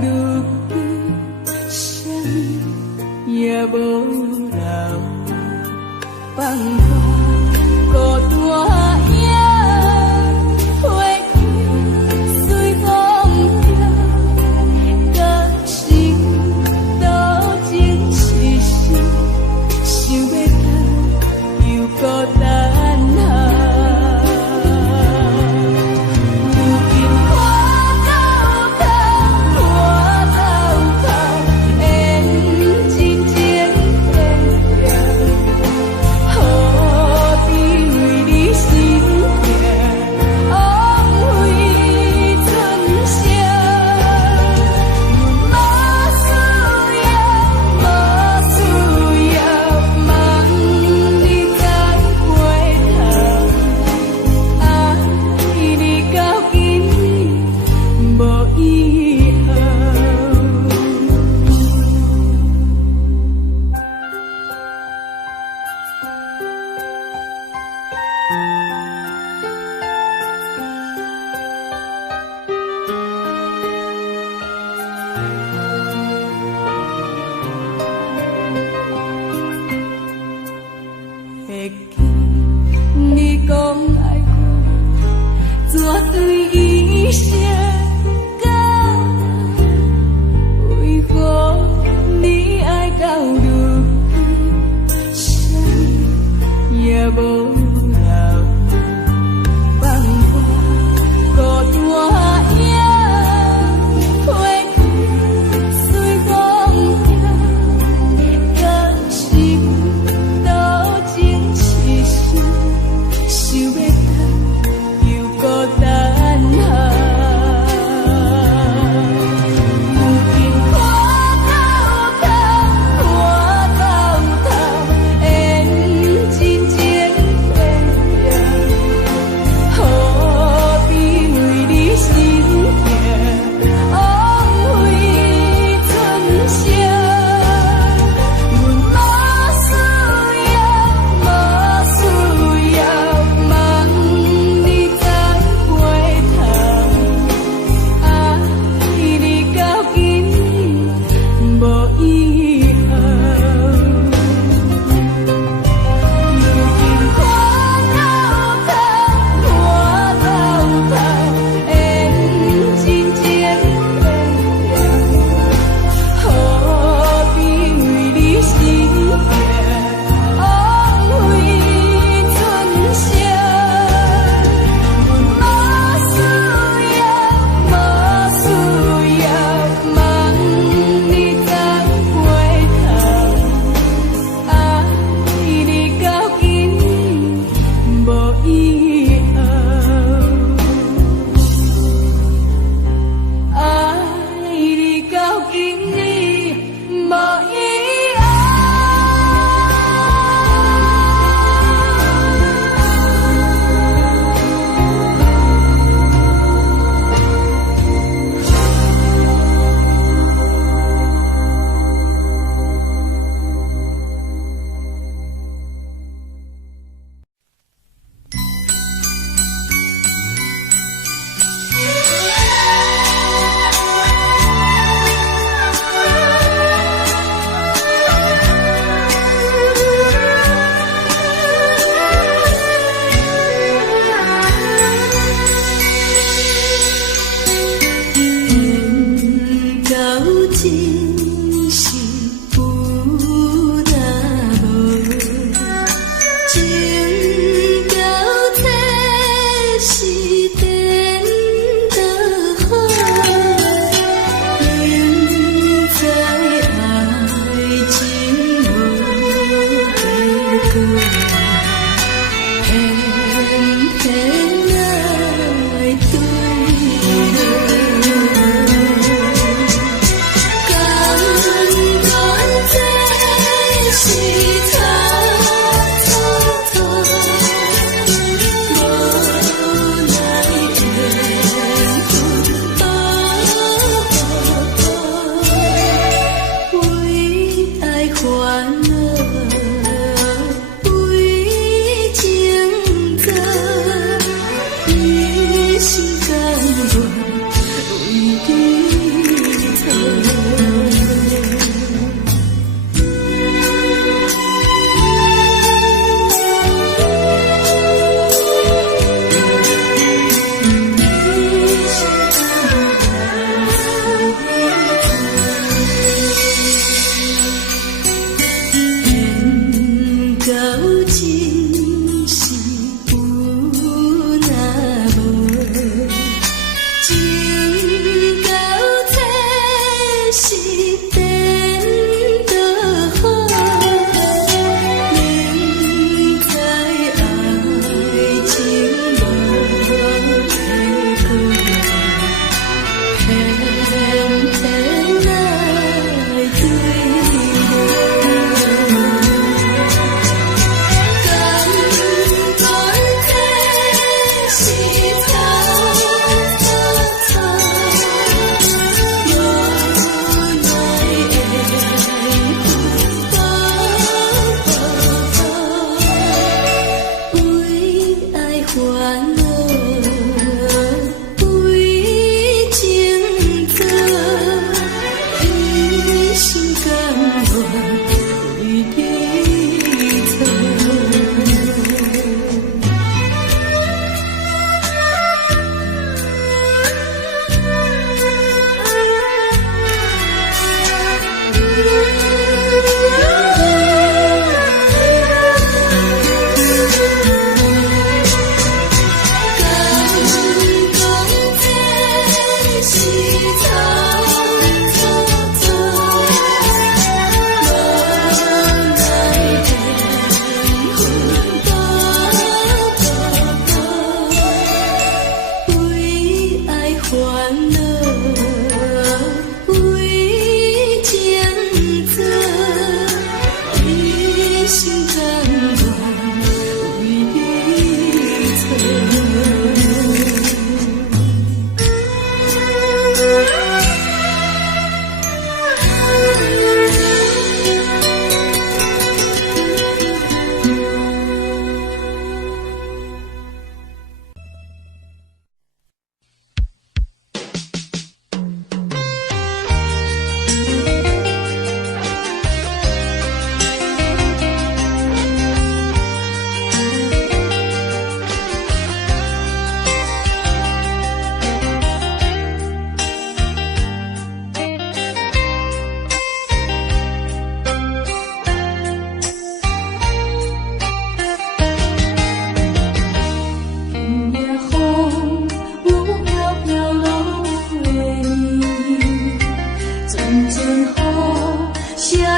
入去，啥物也无留，放我孤单影飞去随风飘，到心多情痴心，想要逃又孤单下。会记你讲爱我，怎对伊相共？为何你爱到如今，啥物也无留，放我孤单影飞去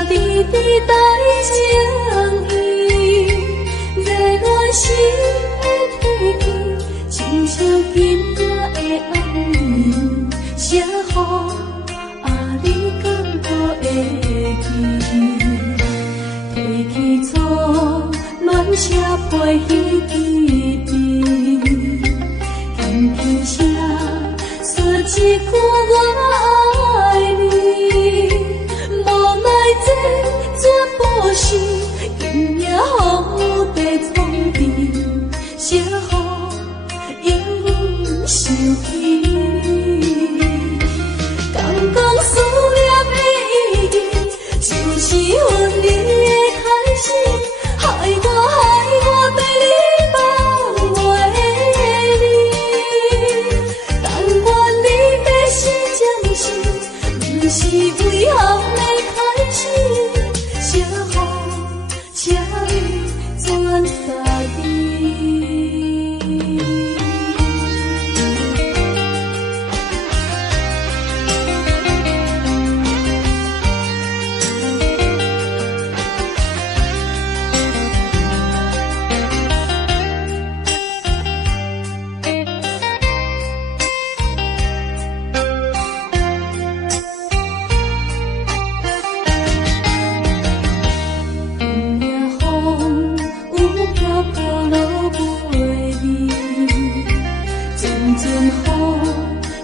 滴滴在情意，热恋心的体气，亲像今夜的暗暝，写予你敢搁会记？提起初恋写陪彼记忆，轻轻声说一句我爱你。无奈这全部是今夜雨地冲沉，写予永远想起。敢讲思念的意义，就是分离的开始。害我对你放袂离，但愿你要是暂时，不是为后的开始。写予请你转达你。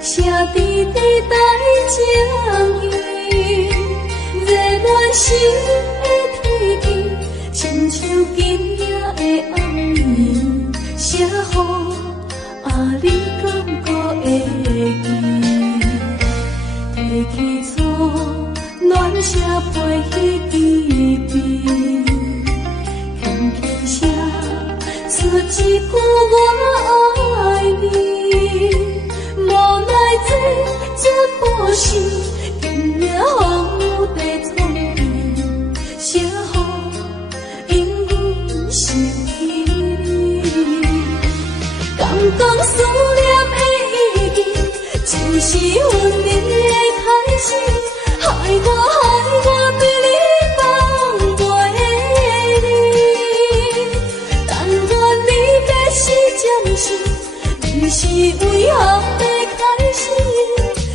声滴滴在情意，热恋心的体气，亲像今夜的暗暝，写予你敢搁会记？提起初恋写陪彼记忆，轻轻声说一句我爱你。无奈这全部是今夜雨地冲沉，写予永远想起。敢讲思念的意义，就是分离的开始。害我对你放袂离，但愿你要是暂时，不是为后的开始。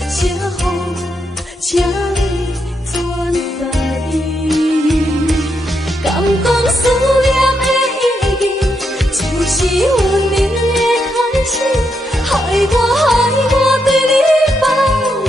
写予请你转达你。敢讲思念的意义，就是分离的开始。害我对你放袂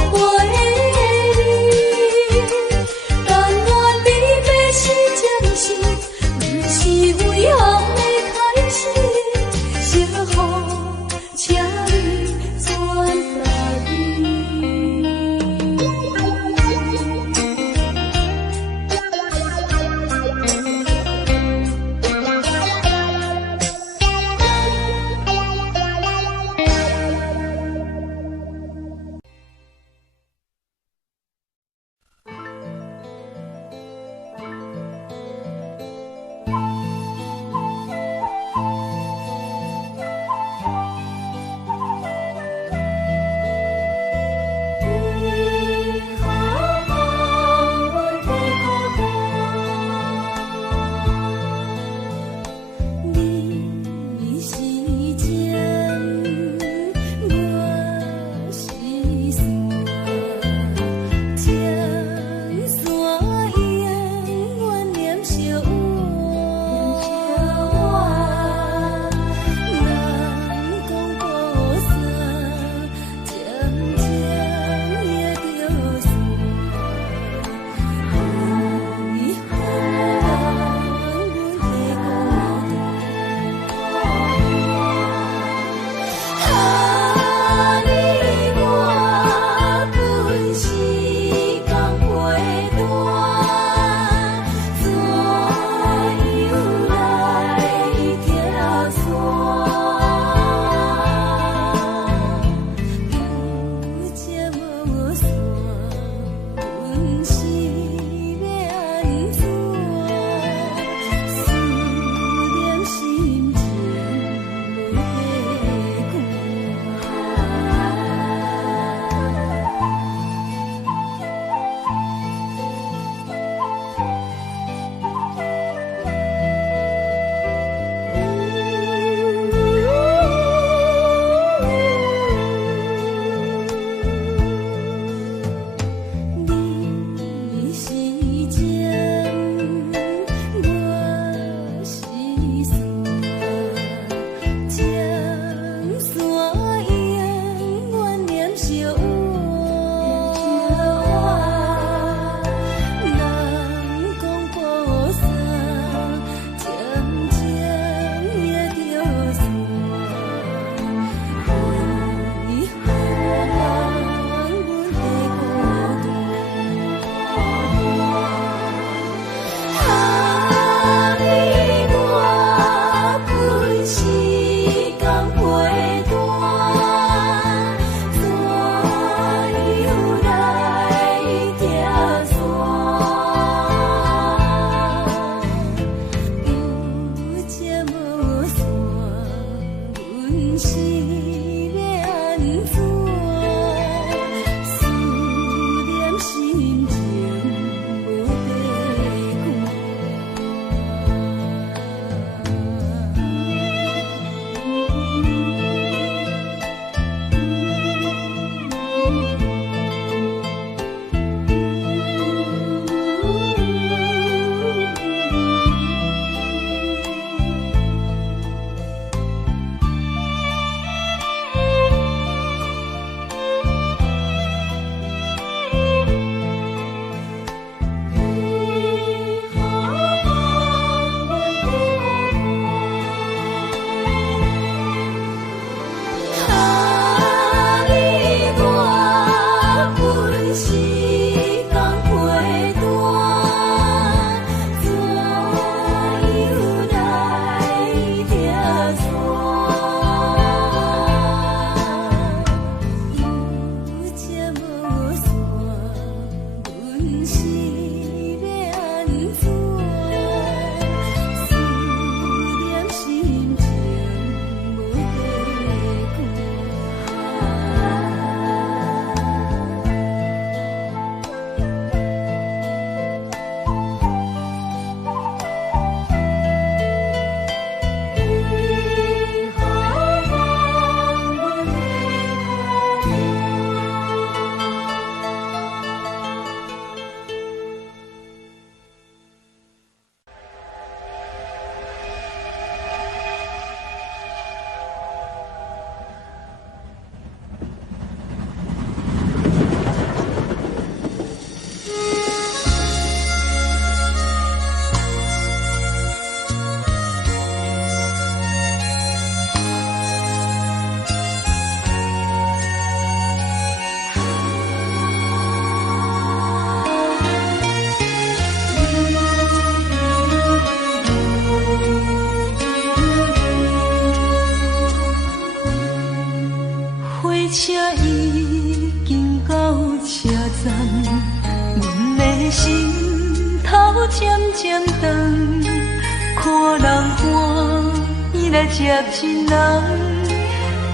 接亲人，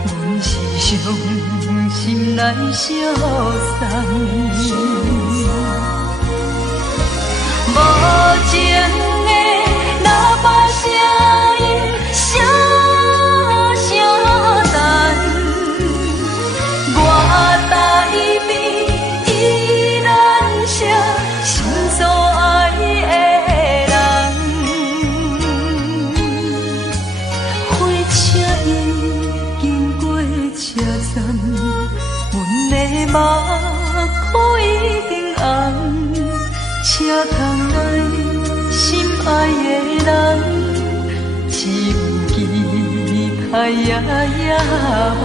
阮是伤心来相送。无情的喇叭声音，声声等，我台边依然写心所爱的人。火车已经过车站，阮的目眶已经红。车窗内心爱的人，只有期待夜夜梦。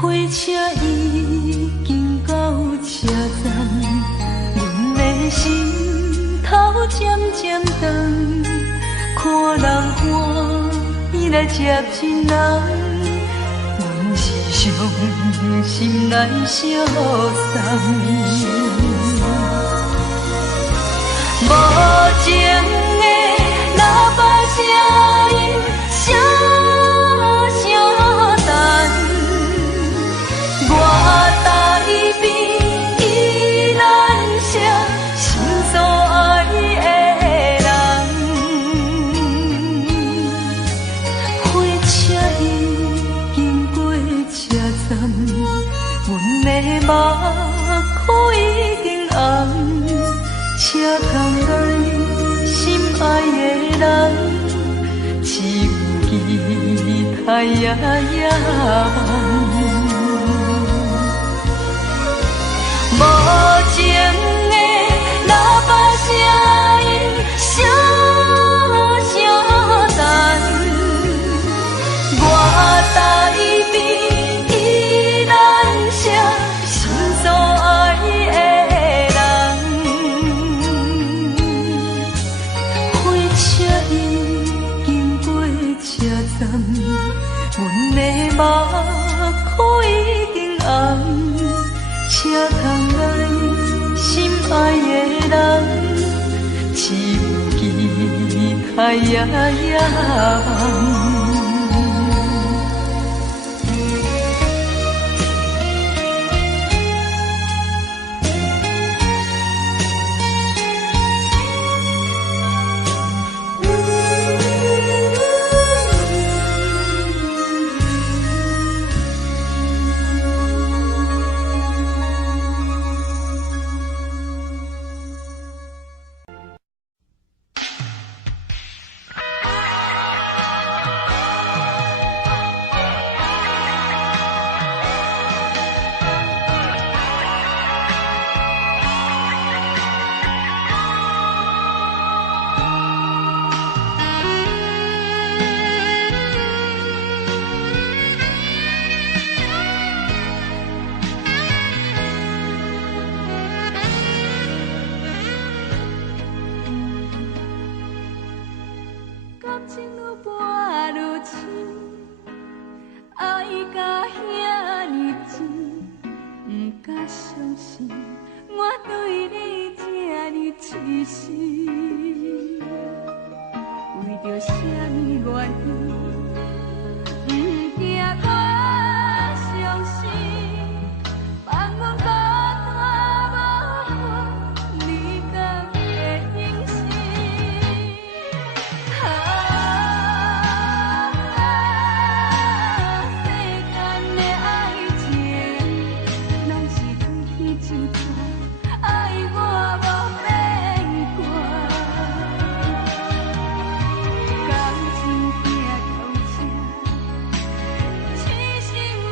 火车已经到车站，阮的心头渐渐长。看人欢喜来接亲人，阮是伤心来相送。无情的喇叭声音，声声等。我台边依然写心所爱的人，火车已经过车站，阮的目眶已经红。车窗内心爱的人，只有期待夜夜梦。无情的喇叭声音，声声等。我台边依然写心所爱的人，火车已经过车站，阮的目眶已经红。车窗内心爱的人，只有期待夜夜梦。甲遐尼甜，不敢相信我对你这呢痴心。为着啥物原因，不惊我伤心，放阮孤单无伴，你敢会忍心？世间的爱情，拢是对天就遮，爱我无变卦。感情行到这，痴心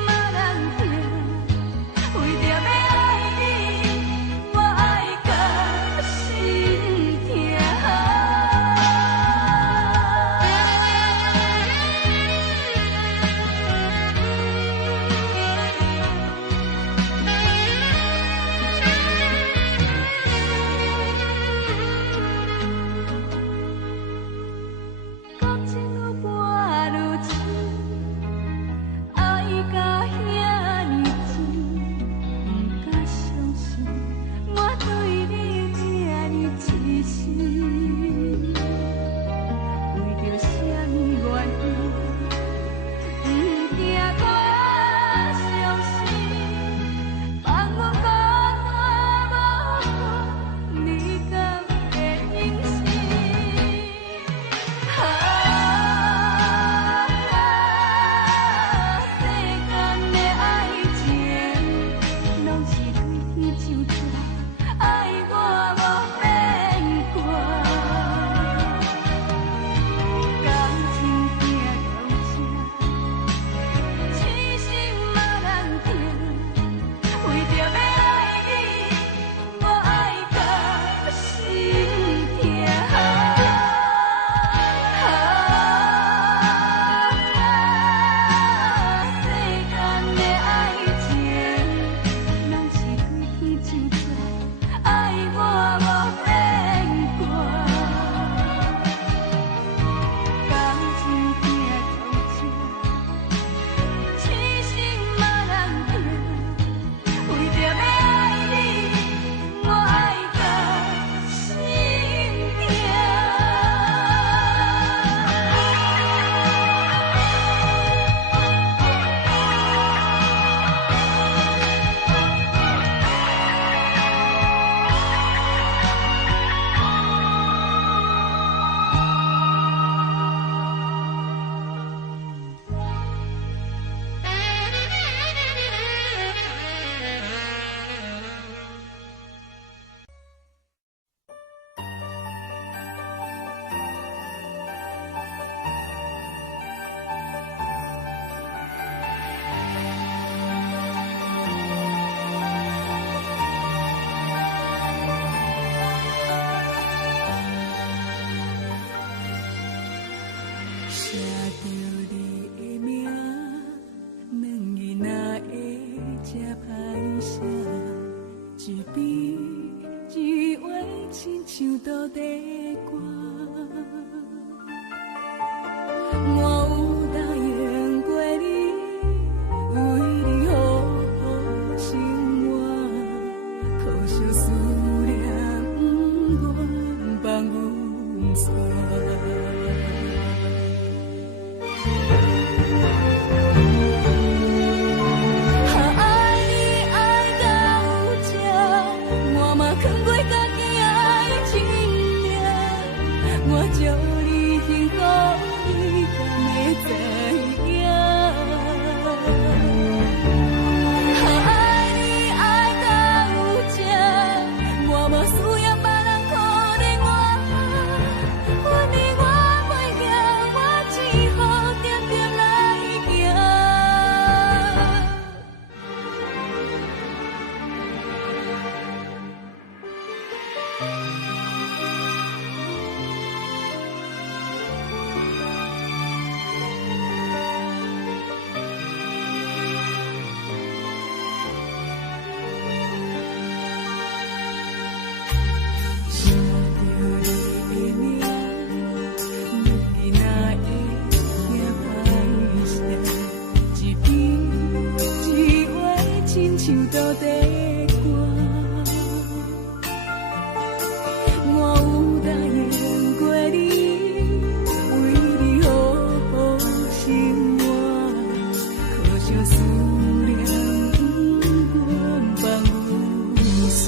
嘛难定。为着要爱你，我爱到心痛。感情愈搬愈深，爱甲遐尼甜，不敢相信我对你这呢痴心。为着啥物原因，不惊我伤心，放阮孤单无伴，你敢会忍心？世间的爱情，拢是对天就遮，爱我无变卦。感情行到这，痴心嘛难定。为着要爱你，我爱到心痛。世间的爱情，拢是对天就遮，爱我无变卦。感情行到这，痴心嘛难定。为着要爱你，我爱到心痛。写着你的名，两囡仔会真歹声，一笔一画亲像土地歌。我有答应过你，为你好好生活，可惜思念不愿放阮线。爱你爱到这，我嘛藏过家己爱情命，我祝你幸福，你敢亲像土地歌。我有答应过你，为你好好生活，可惜思念不愿放有线。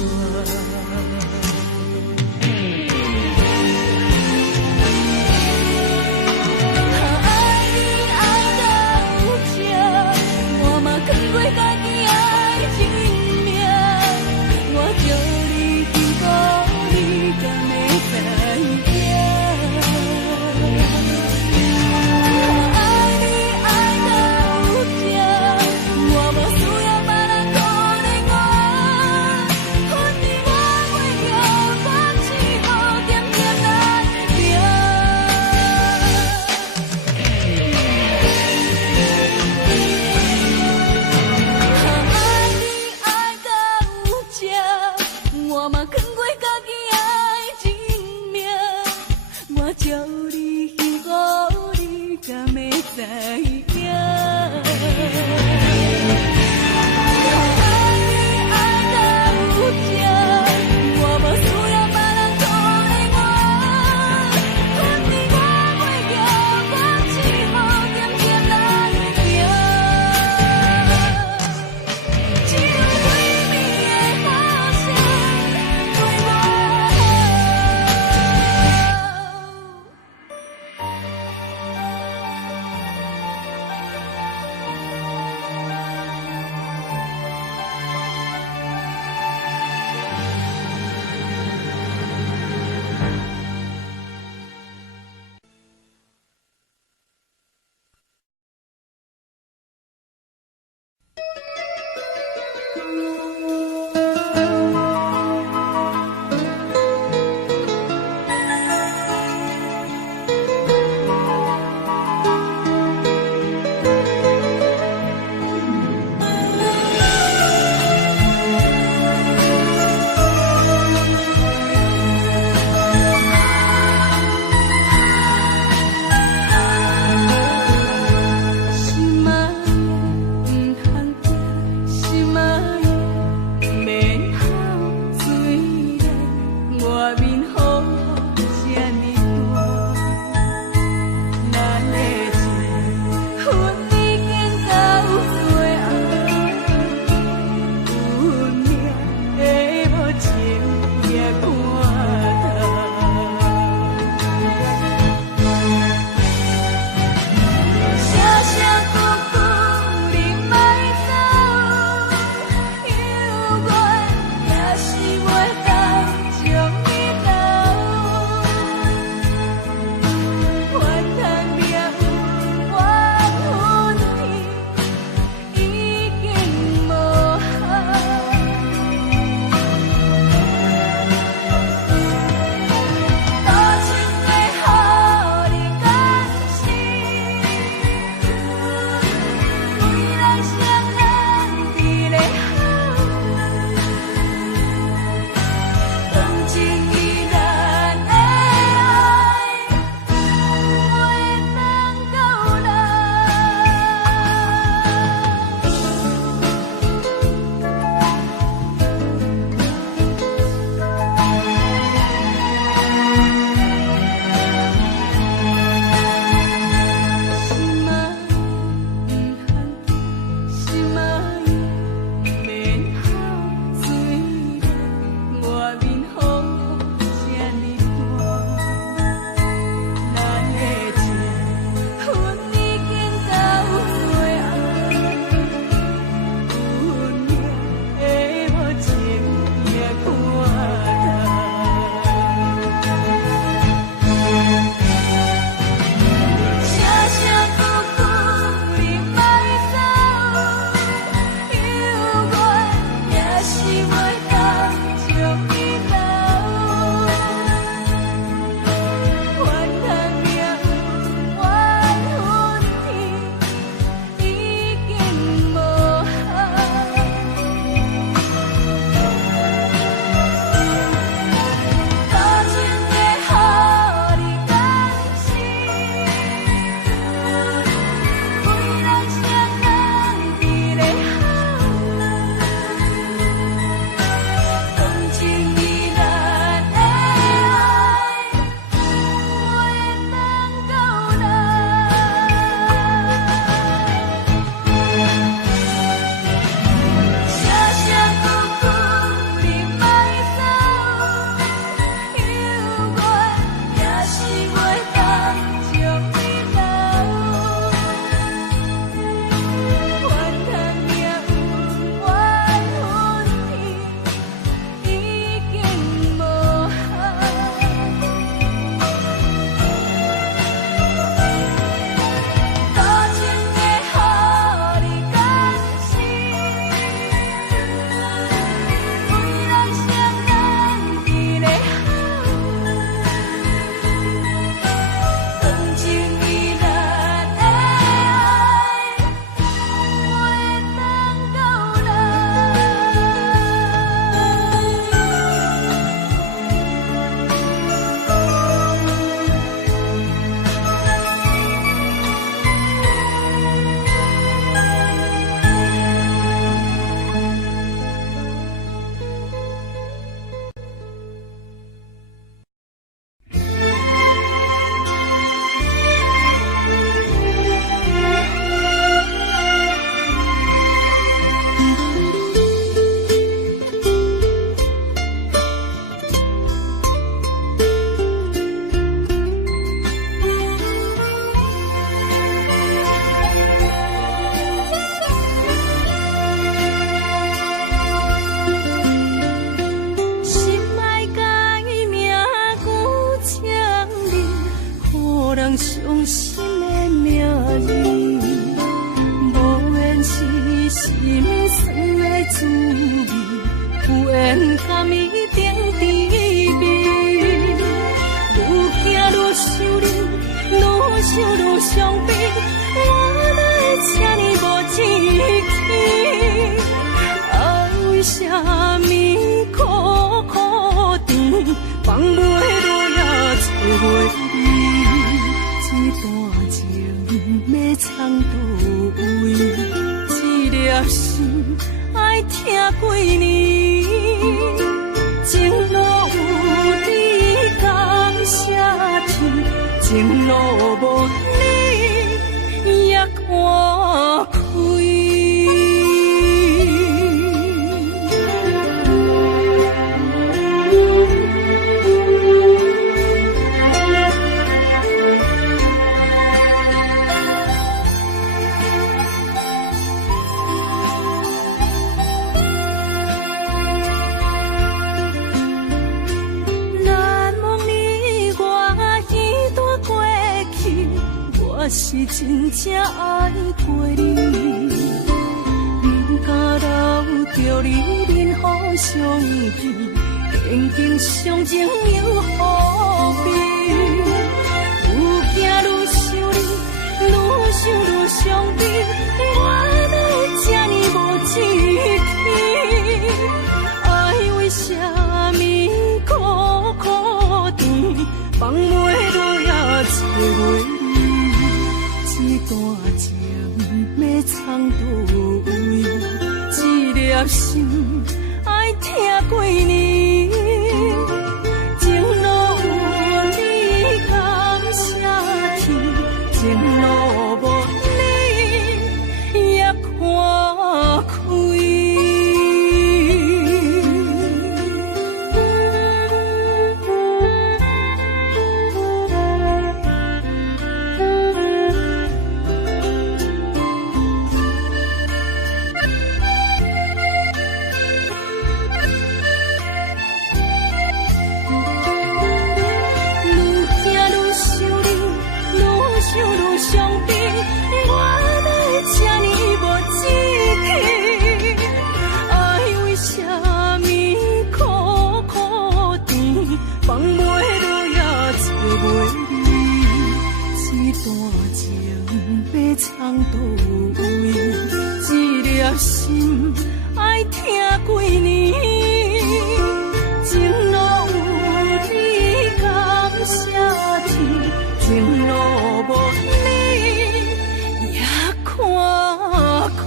愿甘伊定滋味。愈行愈想你，愈想愈伤悲，我哪会这呢无志气？啊，为啥物苦苦甜，放袂落也找袂你？这段情要藏倒位？一粒心爱听几年，情路有你甘谢天，情路无你也看开。我是真正爱过你，不敢留着你面互相见，曾经相情又何必？愈行愈想你，愈想愈伤悲，我哪会这呢无志气？爱为啥物苦苦甜，放袂落也找袂。这段情要藏倒位？一粒心爱听几年，情路有你甘谢天，情路无你也看开。放袂落也找袂你，这段情要藏倒位？一粒心爱听几年，情路有你甘谢天，情路无你也看开。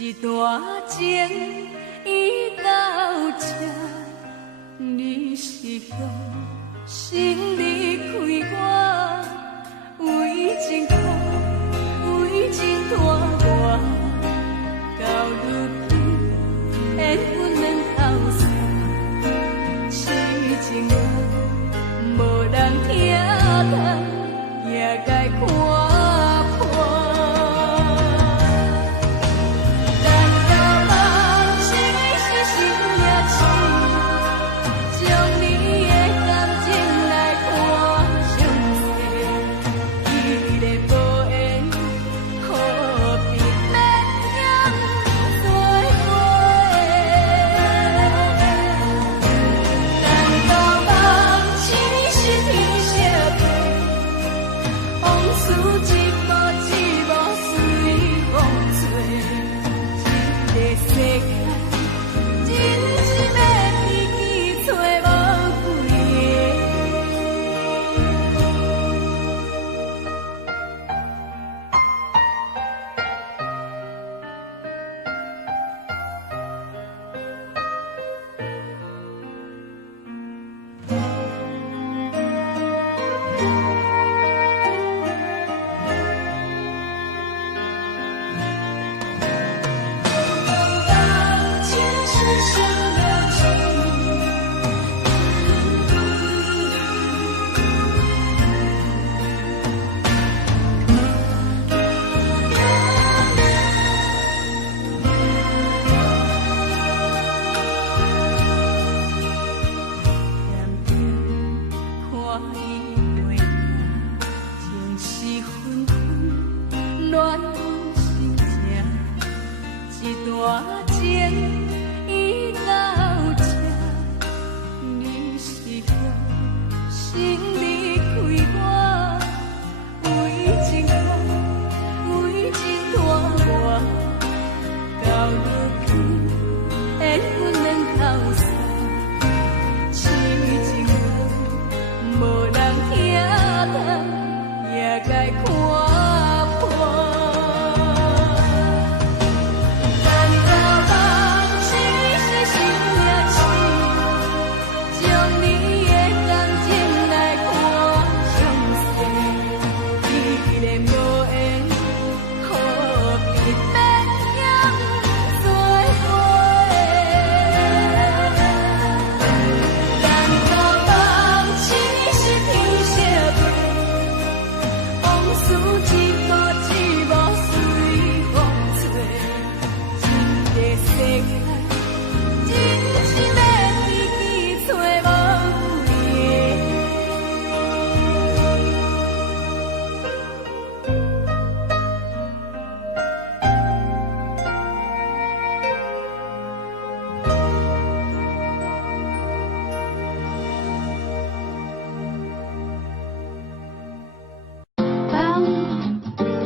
一段情已到这，你是向心离开我，为情苦，为情拖我，到如今缘分两头散，痴情人无人听透，也该看。将你的感情来看上。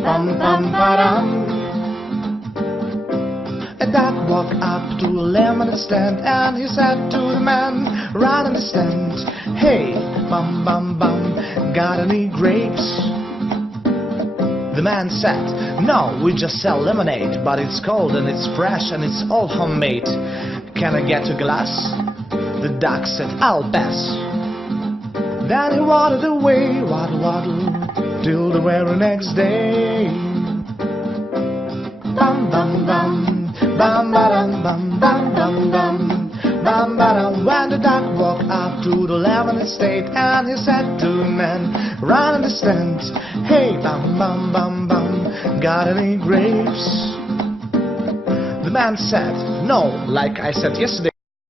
bum bum ba-dum. A duck walked up to a lemonade stand, and he said to the man running the stand, "Hey, bum bum bum, got any grapes?" The man said, "No, we just sell lemonade, but it's cold and it's fresh and it's all homemade. Can I get a glass?" The duck said, "I'll pass." Then he waddled away, waddle waddle, till the very next day. Bum bum bum, bum ba dum bum bum bum bum, bum ba dum. When the duck walked up to the lemonade stand, and he said to the man running the stand, "Hey, bum bum bum bum, got any grapes?" The man said, "No, like I said yesterday."